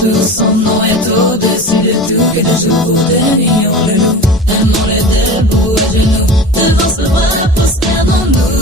tout, son nom est au-dessus de tout, et de jour dénions-le nous, aimons-le debout à genoux, devant ce bras prosternons-nous.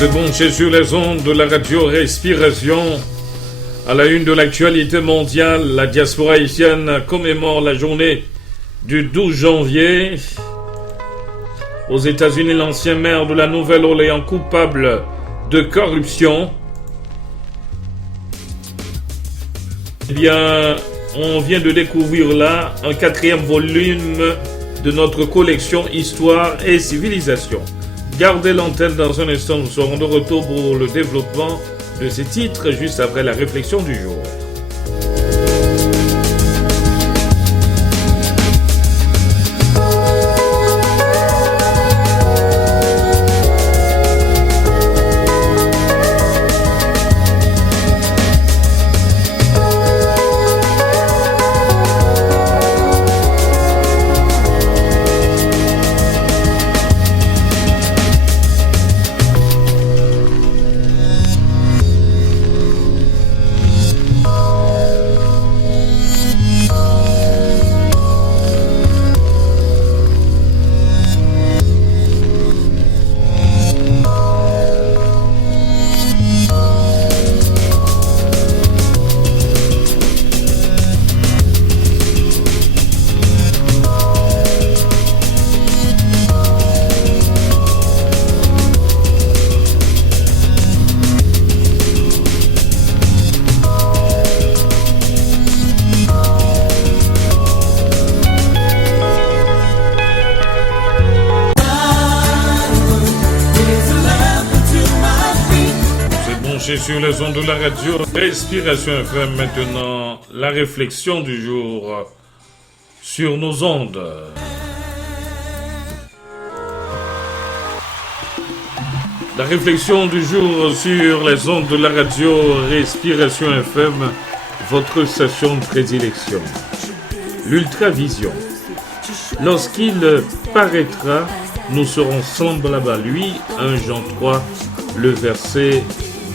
C'est bon, c'est sur les ondes de la radio Respiration. À la une de l'actualité mondiale, la diaspora haïtienne commémore la journée du 12 janvier. Aux États-Unis, l'ancien maire de la Nouvelle-Orléans coupable de corruption. Eh bien, on vient de découvrir là un 4e volume de notre collection Histoire et Civilisation. Gardez l'antenne dans un instant, nous serons de retour pour le développement de ces titres juste après la réflexion du jour. Sur les ondes de la radio Respiration FM, maintenant la réflexion du jour sur nos ondes. La réflexion du jour sur les ondes de la radio Respiration FM, votre station de prédilection. L'ultravision. Lorsqu'il paraîtra, nous serons semblables à lui. 1 Jean 3, le verset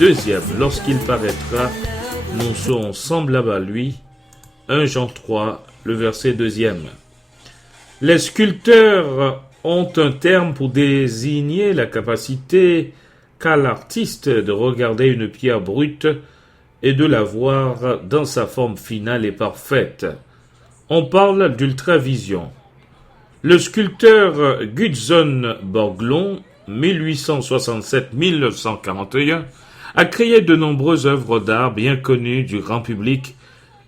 2e. Lorsqu'il paraîtra, nous serons semblables à lui. 1 Jean 3, le verset 2e. Les sculpteurs ont un terme pour désigner la capacité qu'a l'artiste de regarder une pierre brute et de la voir dans sa forme finale et parfaite. On parle d'ultravision. Le sculpteur Gutzon Borglum, 1867-1941, a créé de nombreuses œuvres d'art bien connues du grand public,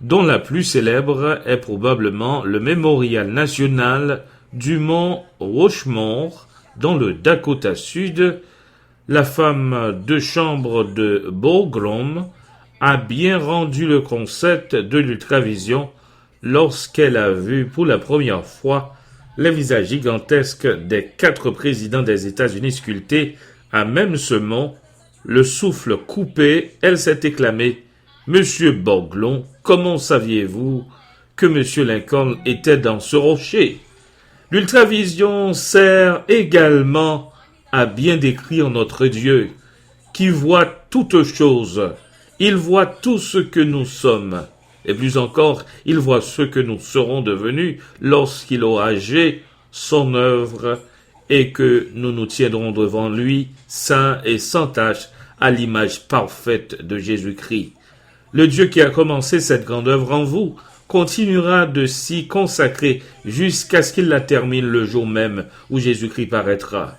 dont la plus célèbre est probablement le Mémorial national du mont Rushmore, dans le Dakota Sud. La femme de chambre de Borglum a bien rendu le concept de l'ultravision lorsqu'elle a vu pour la première fois les visages gigantesques des 4 présidents des États-Unis sculptés à même ce mont. Le souffle coupé, elle s'est éclamée: « Monsieur Borglum, comment saviez-vous que Monsieur Lincoln était dans ce rocher ?» L'ultravision sert également à bien décrire notre Dieu, qui voit toutes choses. Il voit tout ce que nous sommes. Et plus encore, il voit ce que nous serons devenus lorsqu'il aura agi son œuvre et que nous nous tiendrons devant lui, saints et sans tache, à l'image parfaite de Jésus-Christ. Le Dieu qui a commencé cette grande œuvre en vous continuera de s'y consacrer jusqu'à ce qu'il la termine le jour même où Jésus-Christ paraîtra.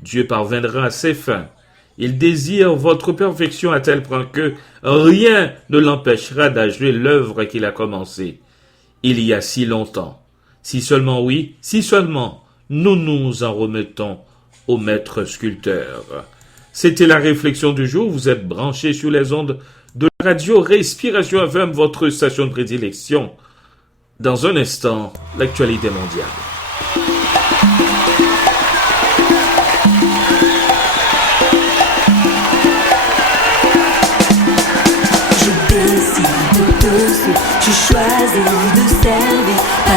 Dieu parviendra à ses fins. Il désire votre perfection à tel point que rien ne l'empêchera d'achever l'œuvre qu'il a commencée. Il y a si longtemps. Si seulement oui, si seulement nous nous en remettons au maître sculpteur. C'était la réflexion du jour. Vous êtes branchés sur les ondes de la radio Respiration FM, votre station de prédilection. Dans un instant, l'actualité mondiale. Tu choisis de servir pas à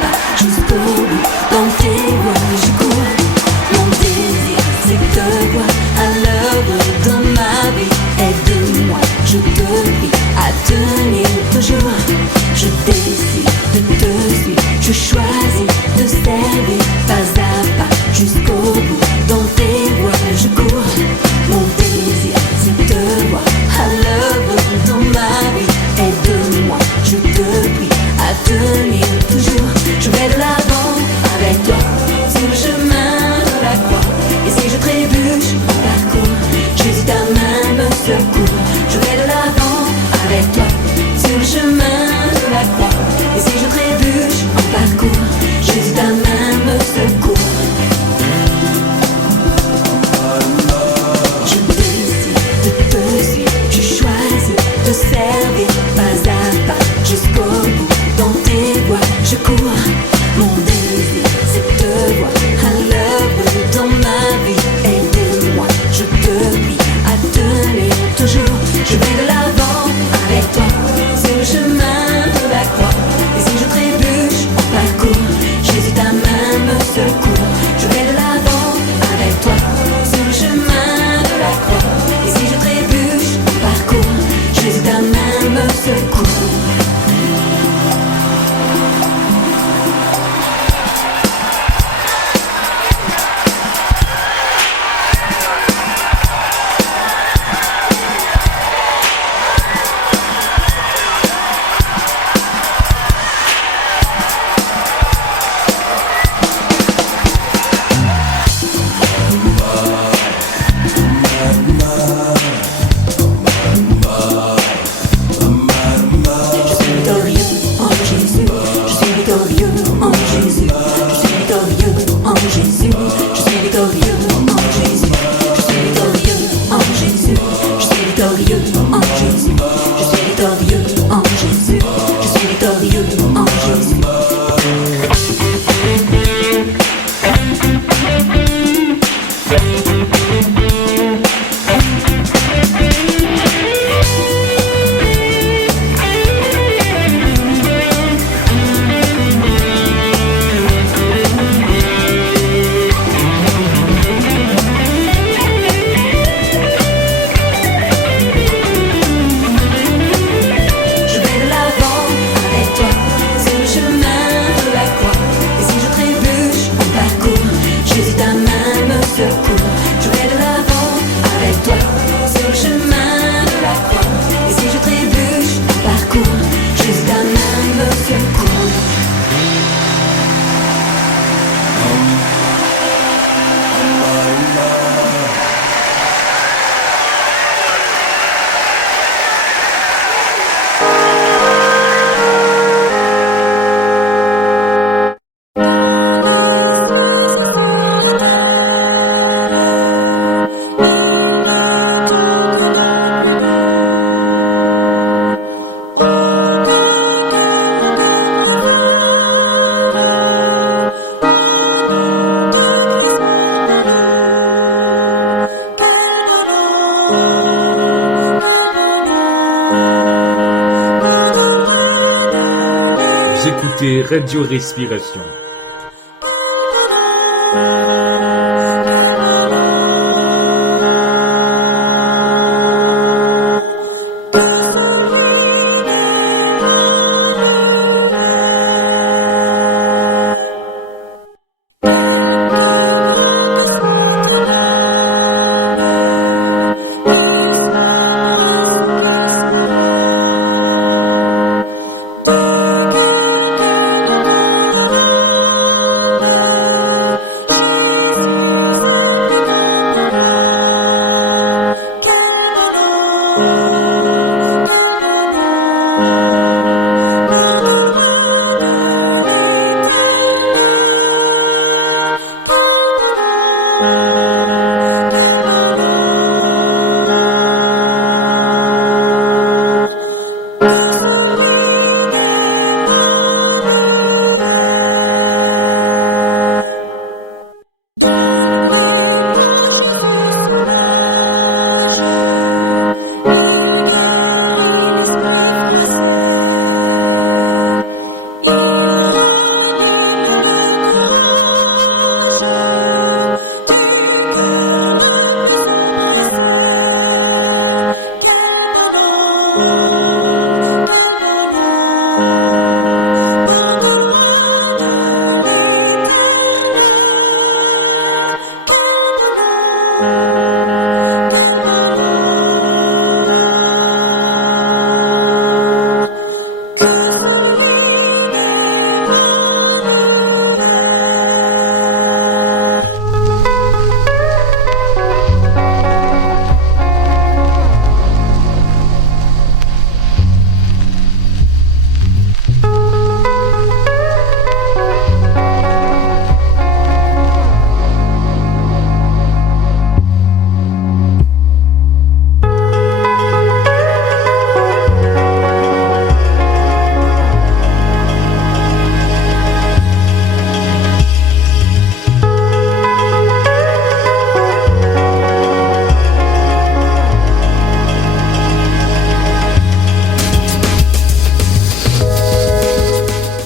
pas jusqu'au bout. Dans tes voies je cours. Mon désir c'est de te voir à l'œuvre dans ma vie. Aide-moi, je te prie à tenir toujours. Je décide de te suivre. Je choisis de écoutez Radio Respiration.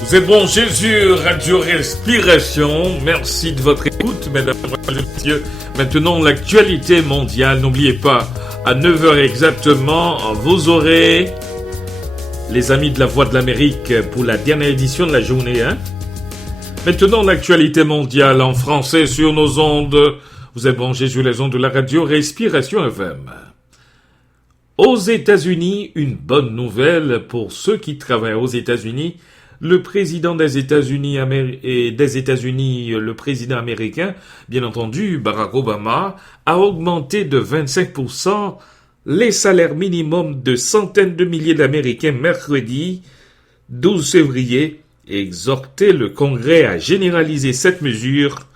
Vous êtes branchés sur Radio Respiration. Merci de votre écoute, mesdames et messieurs. Maintenant, l'actualité mondiale. N'oubliez pas, à 9h exactement, vous aurez les amis de la Voix de l'Amérique pour la dernière édition de la journée. Maintenant, l'actualité mondiale en français sur nos ondes. Vous êtes branchés sur les ondes de la radio Respiration FM. Aux États-Unis, une bonne nouvelle pour ceux qui travaillent aux États-Unis. Le président des États-Unis le président américain, bien entendu, Barack Obama, a augmenté de 25% les salaires minimums de centaines de milliers d'Américains mercredi 12 février et exhorté le Congrès à généraliser cette mesure